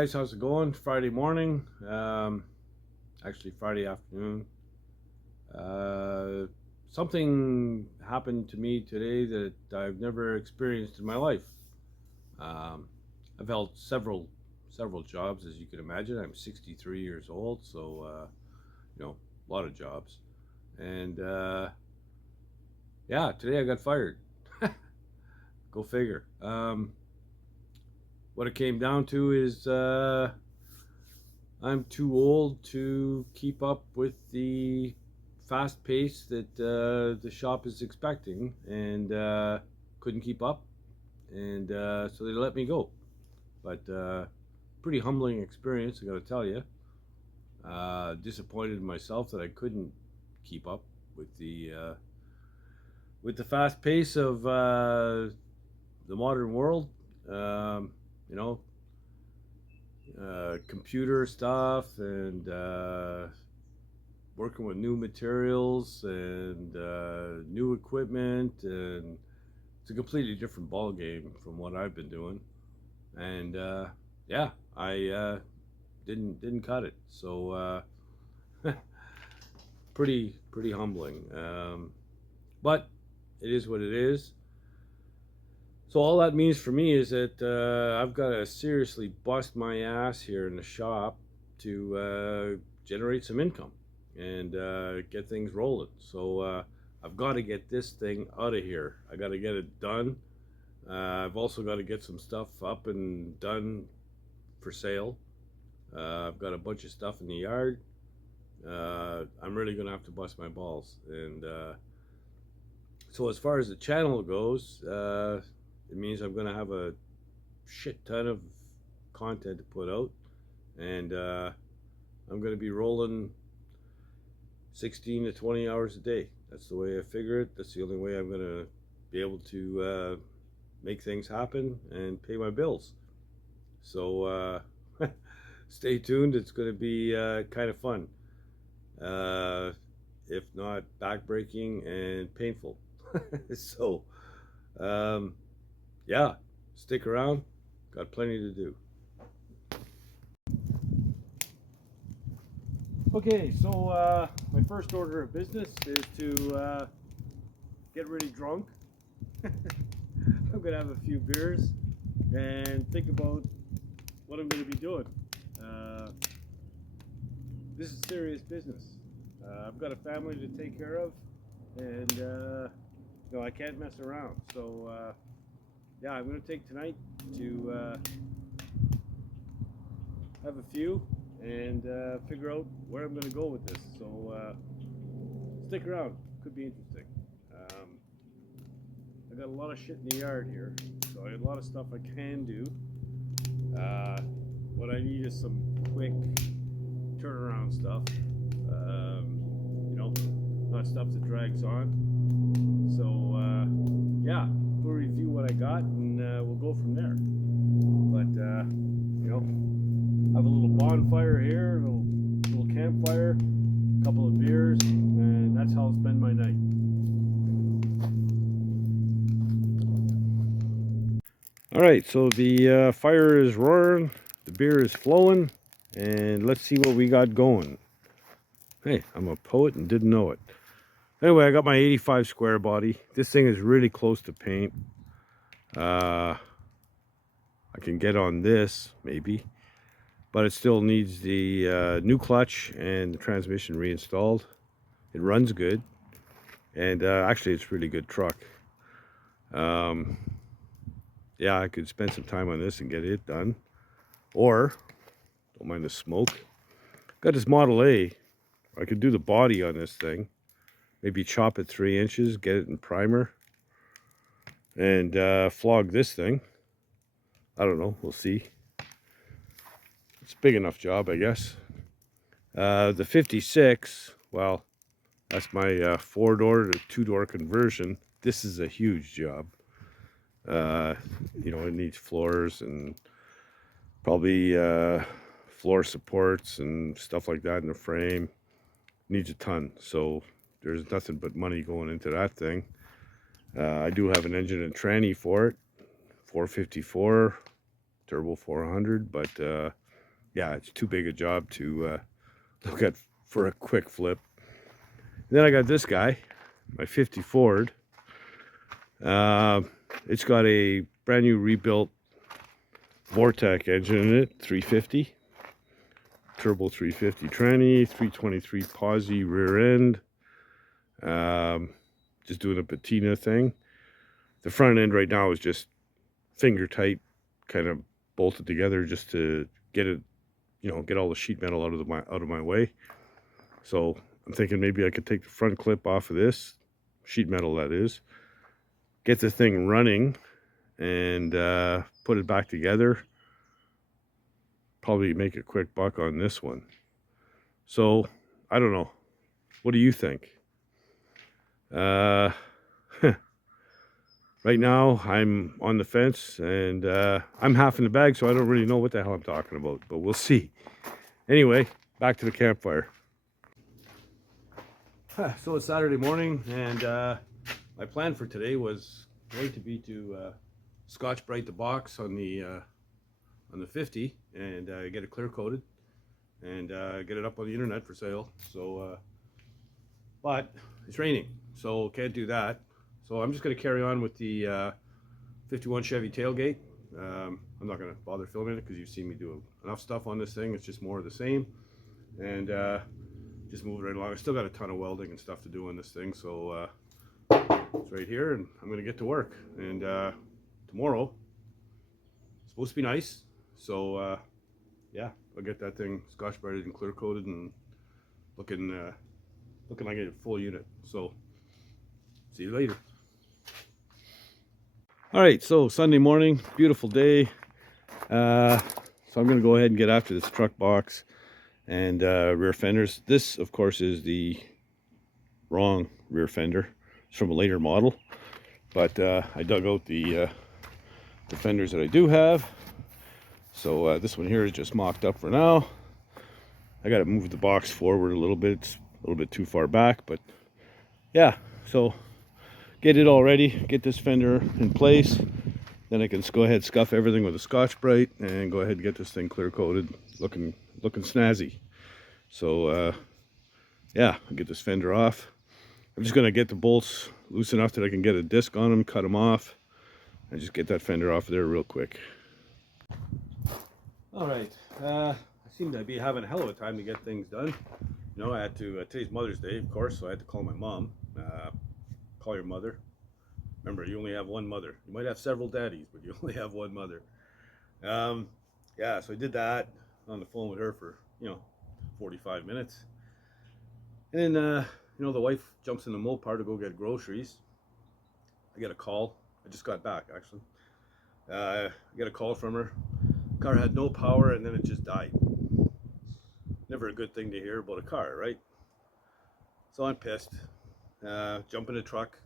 guys, how's it going? Friday morning, actually Friday afternoon. Uh, Something happened to me today that I've never experienced in my life. Um, I've held several jobs, as you can imagine. I'm 63 years old, so a lot of jobs. And yeah, today I got fired. Go figure. What it came down to is I'm too old to keep up with the fast pace that the shop is expecting, and couldn't keep up, and so they let me go. But pretty humbling experience, I got to tell you. Disappointed in myself that I couldn't keep up with the fast pace of the modern world. You know, computer stuff and working with new materials and new equipment, and it's a completely different ball game from what I've been doing. And yeah, I didn't cut it. So pretty humbling. But it is what it is. So all that means for me is that I've got to seriously bust my ass here in the shop to generate some income and get things rolling. So I've got to get this thing out of here. I got to get it done. I've also got to get some stuff up and done for sale. I've got a bunch of stuff in the yard. I'm really going to have to bust my balls. And so as far as the channel goes, it means I'm going to have a shit ton of content to put out, and I'm going to be rolling 16 to 20 hours a day. That's the way I figure it. That's the only way I'm going to be able to make things happen and pay my bills. So stay tuned. It's going to be kind of fun, if not backbreaking and painful. So yeah, stick around. Got plenty to do. Okay, so my first order of business is to get really drunk. I'm gonna have a few beers and think about what I'm gonna be doing. This is serious business. I've got a family to take care of, and I can't mess around. So yeah, I'm going to take tonight to have a few and figure out where I'm going to go with this. So stick around. Could be interesting. I got a lot of shit in the yard here, so I got a lot of stuff I can do. What I need is some quick turnaround stuff. Not stuff that drags on. So yeah, we'll review what I got, and we'll go from there. But I have a little bonfire here, a little campfire, a couple of beers, and that's how I'll spend my night. All right, so the fire is roaring, the beer is flowing, and let's see what we got going. Hey, I'm a poet and didn't know it. Anyway, I got my 85 square body. This thing is really close to paint. I can get on this, maybe. But it still needs the new clutch and the transmission reinstalled. It runs good. And actually, it's a really good truck. Yeah, I could spend some time on this and get it done. Or, don't mind the smoke. Got this Model A. I could do the body on this thing. Maybe chop it 3 inches, get it in primer, and flog this thing. I don't know, we'll see. It's a big enough job, I guess. The 56, well, that's my 4-door to 2-door conversion. This is a huge job. It needs floors and probably floor supports and stuff like that in the frame. Needs a ton, so there's nothing but money going into that thing. I do have an engine and tranny for it, 454 turbo 400, but yeah, it's too big a job to look at for a quick flip. Then I got this guy, my 50 Ford. It's got a brand new rebuilt Vortec engine in it, 350. Turbo 350 tranny, 323 posi rear end. Just doing a patina thing. The front end right now is just finger tight, kind of bolted together just to get it, get all the sheet metal out of my way. So I'm thinking maybe I could take the front clip off of this sheet metal, that is, get the thing running, and put it back together. Probably make a quick buck on this one. So I don't know. What do you think? Right now I'm on the fence, and I'm half in the bag, so I don't really know what the hell I'm talking about, but we'll see. Anyway, back to the campfire. So it's Saturday morning, and my plan for today was going to be to Scotch-Brite the box on the 50 and get it clear coated and get it up on the internet for sale. So but it's raining, so can't do that. So I'm just going to carry on with the 51 Chevy tailgate. I'm not going to bother filming it because you've seen me do enough stuff on this thing. It's just more of the same, and just moving right along. I still got a ton of welding and stuff to do on this thing, so it's right here, and I'm going to get to work. And tomorrow it's supposed to be nice, so yeah, I'll get that thing Scotch-Brited and clear coated and looking like a full unit. So see you later. All right, so Sunday morning, beautiful day. So I'm going to go ahead and get after this truck box and rear fenders. This, of course, is the wrong rear fender. It's from a later model, but I dug out the fenders that I do have. So this one here is just mocked up for now. I got to move the box forward a little bit. It's a little bit too far back, but yeah. So get it all ready, get this fender in place, then I can go ahead and scuff everything with a Scotch-Brite and go ahead and get this thing clear coated, looking snazzy. So yeah, I'll get this fender off. I'm just gonna get the bolts loose enough that I can get a disc on them, cut them off, and just get that fender off of there real quick. All right, I seem to be having a hell of a time to get things done. You know, I had to, today's Mother's Day, of course, so I had to call my mom. Call your mother. Remember, you only have one mother. You might have several daddies, but you only have one mother. Yeah, so I did that on the phone with her for 45 minutes, and then the wife jumps in the Mopar to go get groceries. I get a call. I just got back, actually. I get a call from her. Car had no power, and then it just died. Never a good thing to hear about a car, right? So I'm pissed. Jump in the truck.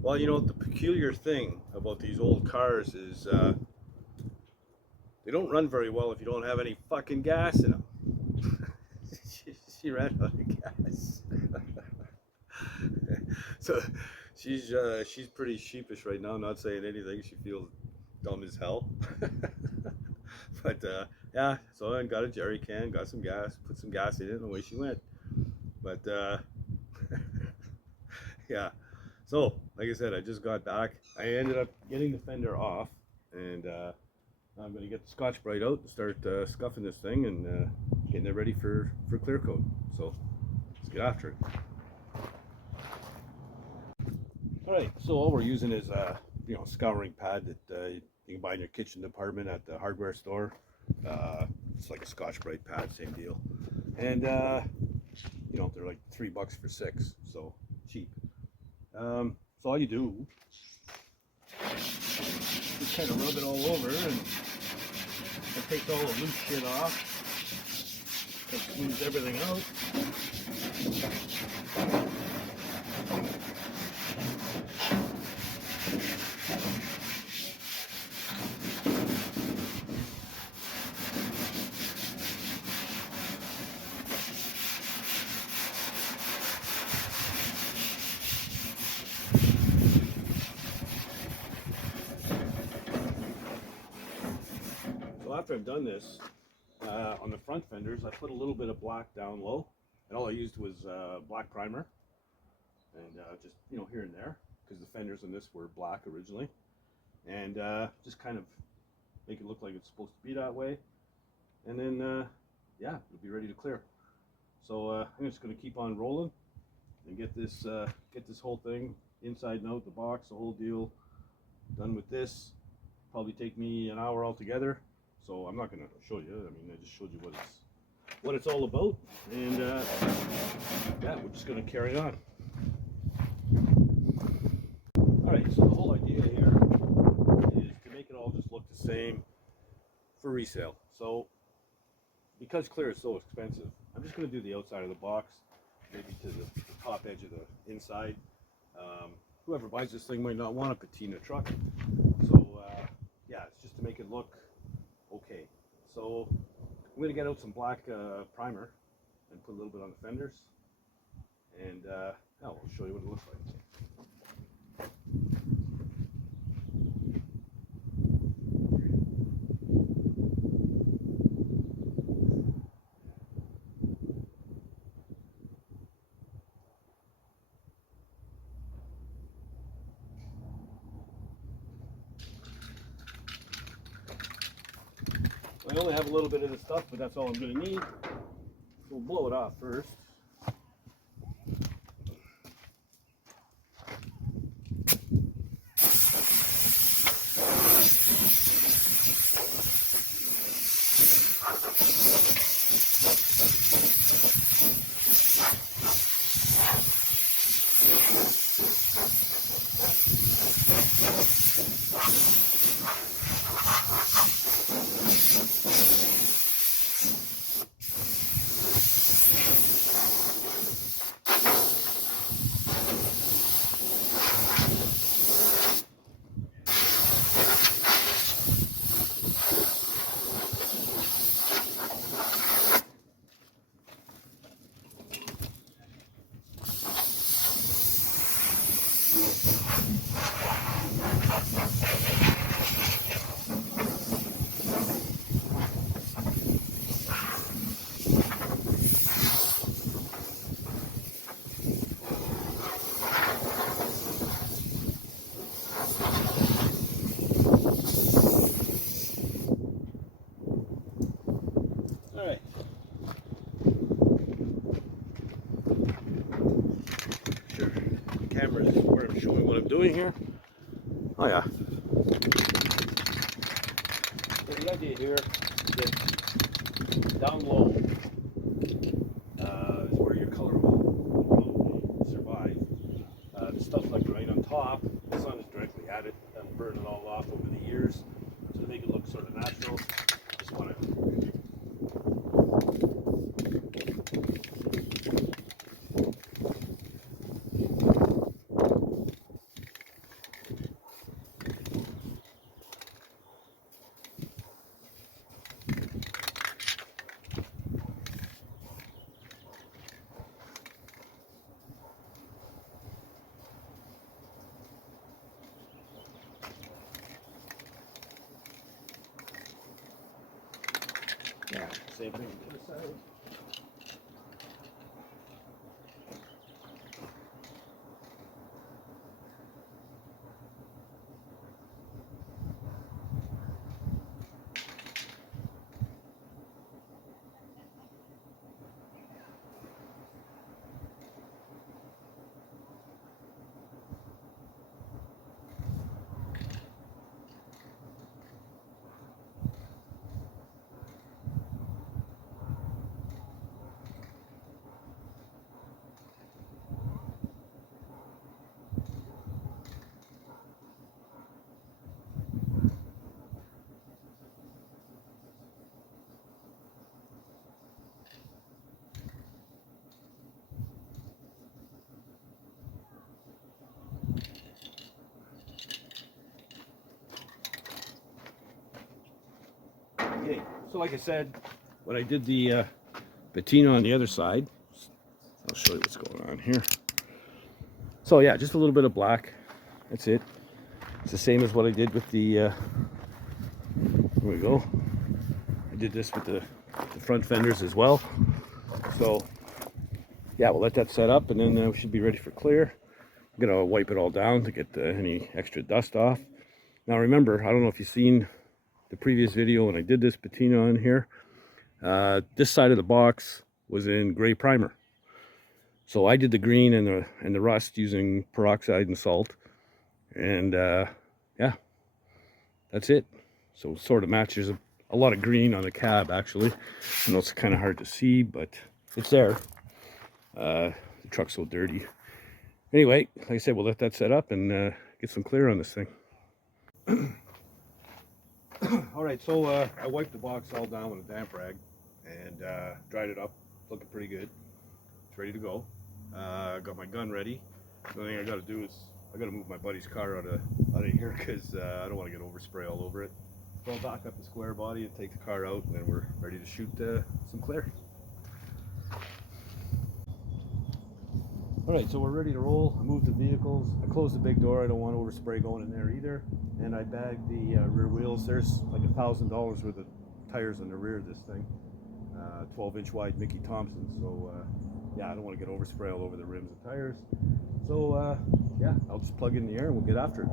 Well, the peculiar thing about these old cars is they don't run very well if you don't have any fucking gas in them. she ran out of gas. So she's pretty sheepish right now, not saying anything. She feels dumb as hell. But yeah, so I got a jerry can, got some gas, put some gas in it, and away she went. But yeah, so like I said, I just got back. I ended up getting the fender off, and I'm going to get the Scotch-Brite out and start scuffing this thing and getting it ready for clear coat. So let's get after it. All right, so all we're using is scouring pad that you can buy in your kitchen department at the hardware store. It's like a Scotch-Brite pad, same deal, and they're like $3 for 6, so cheap. So all you do, just kind of rub it all over, and it takes all the loose shit off, and smooths everything out. So after I've done this, on the front fenders, I put a little bit of black down low, and all I used was black primer, and just, you know, here and there, because the fenders on this were black originally, and just kind of make it look like it's supposed to be that way, and then yeah, it'll be ready to clear. So I'm just going to keep on rolling and get this whole thing inside and out, the box, the whole deal done with this. Probably take me an hour altogether. So I'm not going to show you. I mean, I just showed you what it's all about, and yeah, we're just going to carry on. All right. So the whole idea here is to make it all just look the same for resale. So because clear is so expensive, I'm just going to do the outside of the box, maybe to the top edge of the inside. Whoever buys this thing might not want a patina truck, so yeah, it's just to make it look okay. So I'm going to get out some black primer and put a little bit on the fenders, and I'll show you what it looks like. I only have a little bit of this stuff, but that's all I'm going to need. So we'll blow it off first. Camera is where I'm showing what I'm doing here. Oh yeah. So the idea here is that down low is where your color will probably survive. The stuff like right on top, the sun is directly at it and burn it all off over the years. So to make it look sort of natural, just want to yeah, same thing to the side. Okay, so like I said, when I did the patina on the other side, I'll show you what's going on here. So yeah, just a little bit of black. That's it. It's the same as what I did with the. Here we go. I did this with the the front fenders as well. So yeah, we'll let that set up, and then we should be ready for clear. I'm gonna wipe it all down to get any extra dust off. Now remember, I don't know if you've seen the previous video when I did this patina on here. This side of the box was in gray primer. So I did the green and the rust using peroxide and salt. And yeah, that's it. So sort of matches a lot of green on the cab actually. I know it's kind of hard to see, but it's there. The truck's so dirty. Anyway, like I said, we'll let that set up and get some clear on this thing. All right, so I wiped the box all down with a damp rag and dried it up. Looking pretty good. It's ready to go. Got my gun ready. The only thing I got to do is I got to move my buddy's car out of here because I don't want to get overspray all over it. So I'll back up the square body and take the car out, and then we're ready to shoot some clear. All right, so we're ready to roll. I moved the vehicles. I closed the big door. I don't want overspray going in there either. And I bagged the rear wheels. There's like $1,000 worth of tires on the rear of this thing. 12-inch wide Mickey Thompson. So yeah, I don't want to get overspray all over the rims and tires. So yeah, I'll just plug in the air and we'll get after it.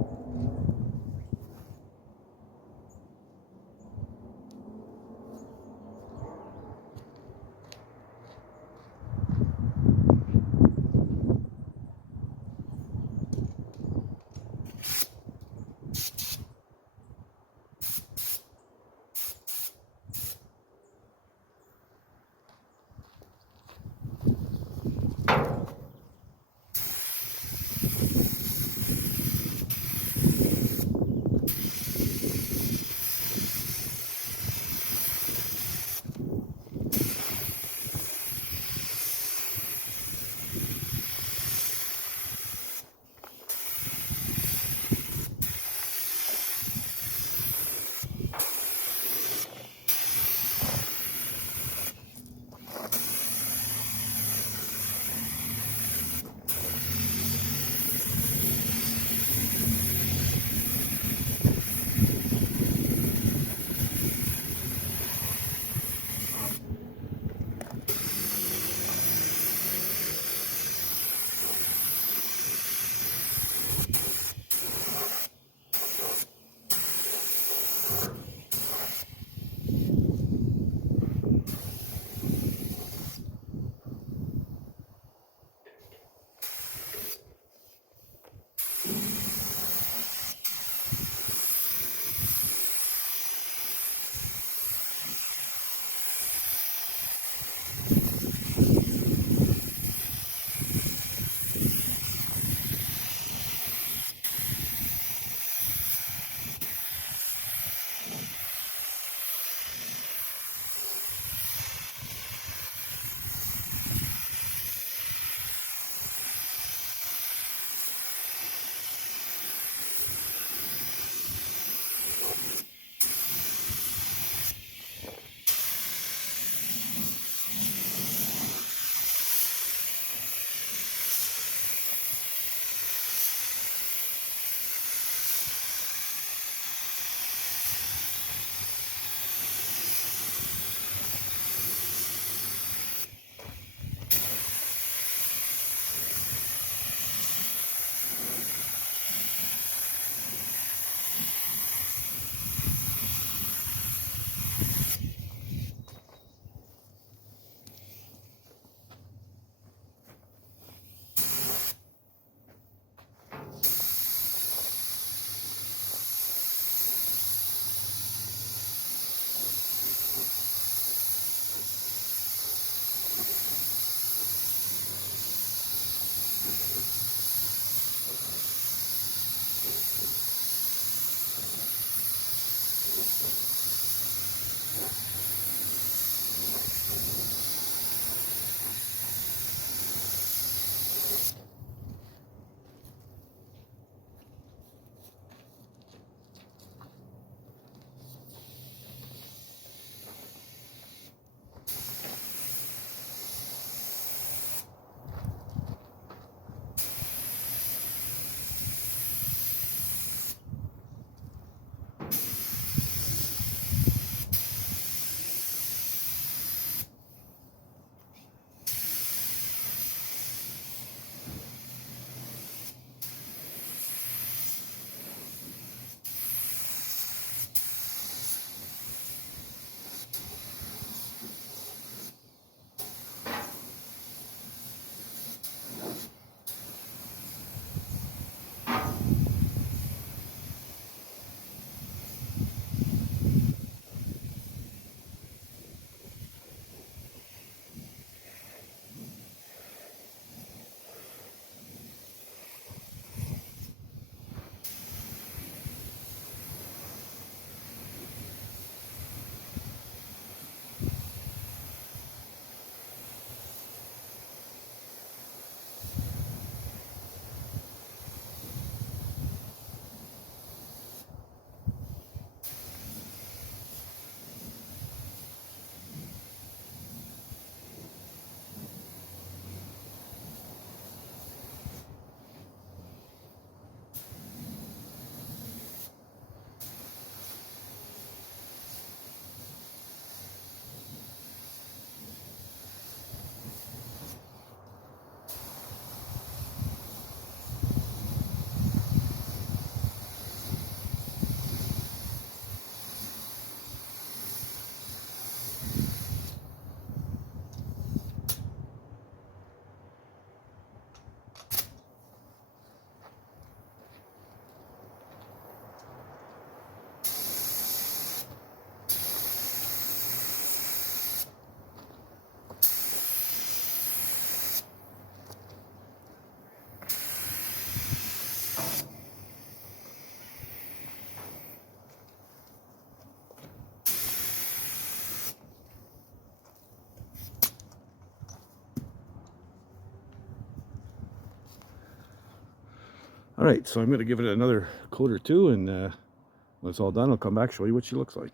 All right, so I'm going to give it another coat or two, and when it's all done, I'll come back, show you what she looks like.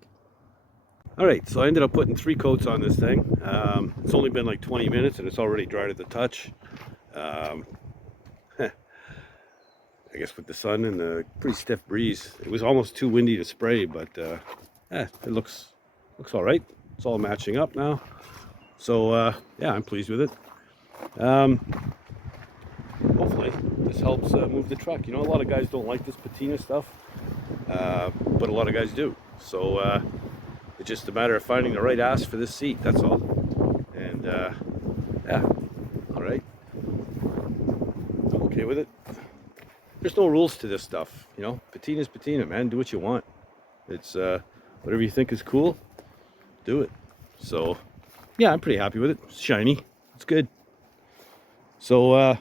All right, so I ended up putting 3 coats on this thing. It's only been like 20 minutes, and it's already dry to the touch. I guess with the sun and the pretty stiff breeze, it was almost too windy to spray, but it looks all right. It's all matching up now. So yeah, I'm pleased with it. Hopefully this helps move the truck. You know, a lot of guys don't like this patina stuff, but a lot of guys do. So it's just a matter of finding the right ass for this seat, that's all. And yeah, all right. I'm okay with it. There's no rules to this stuff, you know. Patina's patina, man. Do what you want. It's whatever you think is cool, do it. So yeah, I'm pretty happy with it. It's shiny. It's good. So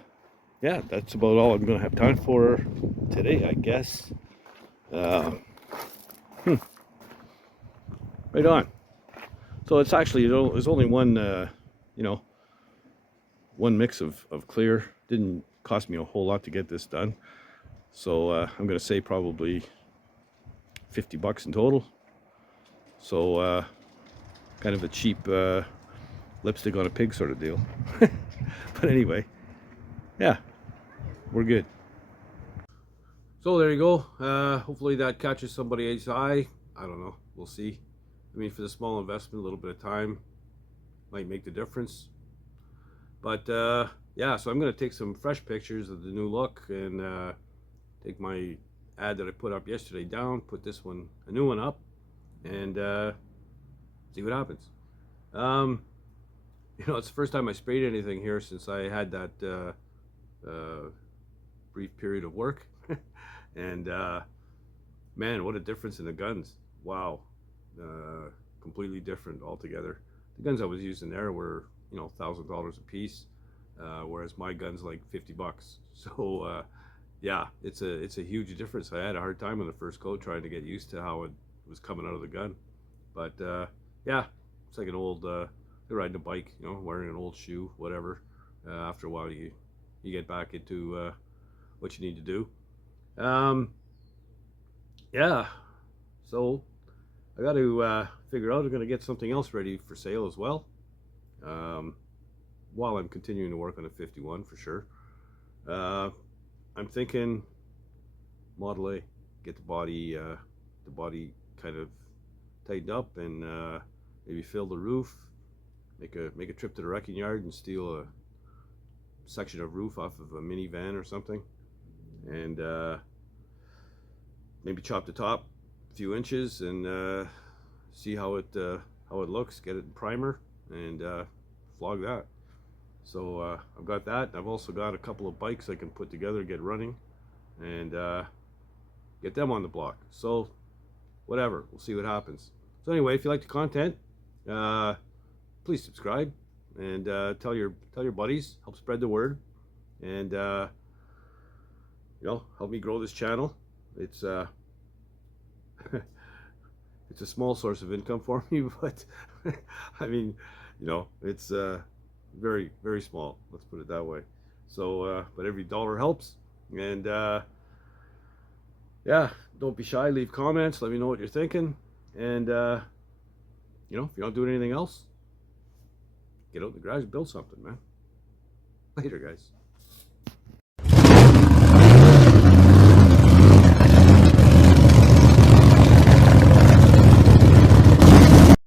yeah, that's about all I'm gonna have time for today, I guess. Right on. So it's actually, there's only one, you know, one mix of clear. Didn't cost me a whole lot to get this done. So I'm gonna say probably 50 bucks in total. So kind of a cheap lipstick on a pig sort of deal. But anyway, yeah, we're good. So there you go. Hopefully that catches somebody's eye. I don't know. We'll see. I mean, for the small investment, a little bit of time might make the difference. But yeah, so I'm going to take some fresh pictures of the new look and take my ad that I put up yesterday down, put this one, a new one up, and see what happens. You know, it's the first time I sprayed anything here since I had that brief period of work. And man, what a difference in the guns. Wow. Completely different altogether. The guns I was using there were, you know, $1,000 a piece, whereas my gun's like 50 bucks. So yeah, it's a huge difference. I had a hard time on the first coat trying to get used to how it was coming out of the gun. But yeah, it's like an old you're riding a bike, you know, wearing an old shoe, whatever. After a while you get back into what you need to do. Yeah, so I got to figure out I'm going to get something else ready for sale as well, while I'm continuing to work on a 51 for sure. I'm thinking Model A, get the body kind of tightened up, and maybe fill the roof, make a trip to the wrecking yard and steal a section of roof off of a minivan or something, and maybe chop the top a few inches and see how it looks. Get it in primer and flog that. So I've got that. I've also got a couple of bikes I can put together, get running, and get them on the block. So whatever, we'll see what happens. So anyway, if you like the content, please subscribe and tell your buddies. Help spread the word, and you know, help me grow this channel. It's it's a small source of income for me, but I mean, you know, it's very, very small, let's put it that way. So but every dollar helps, and yeah, don't be shy, leave comments, let me know what you're thinking, and you know, if you're not doing anything else, get out in the garage and build something, man. Later, guys.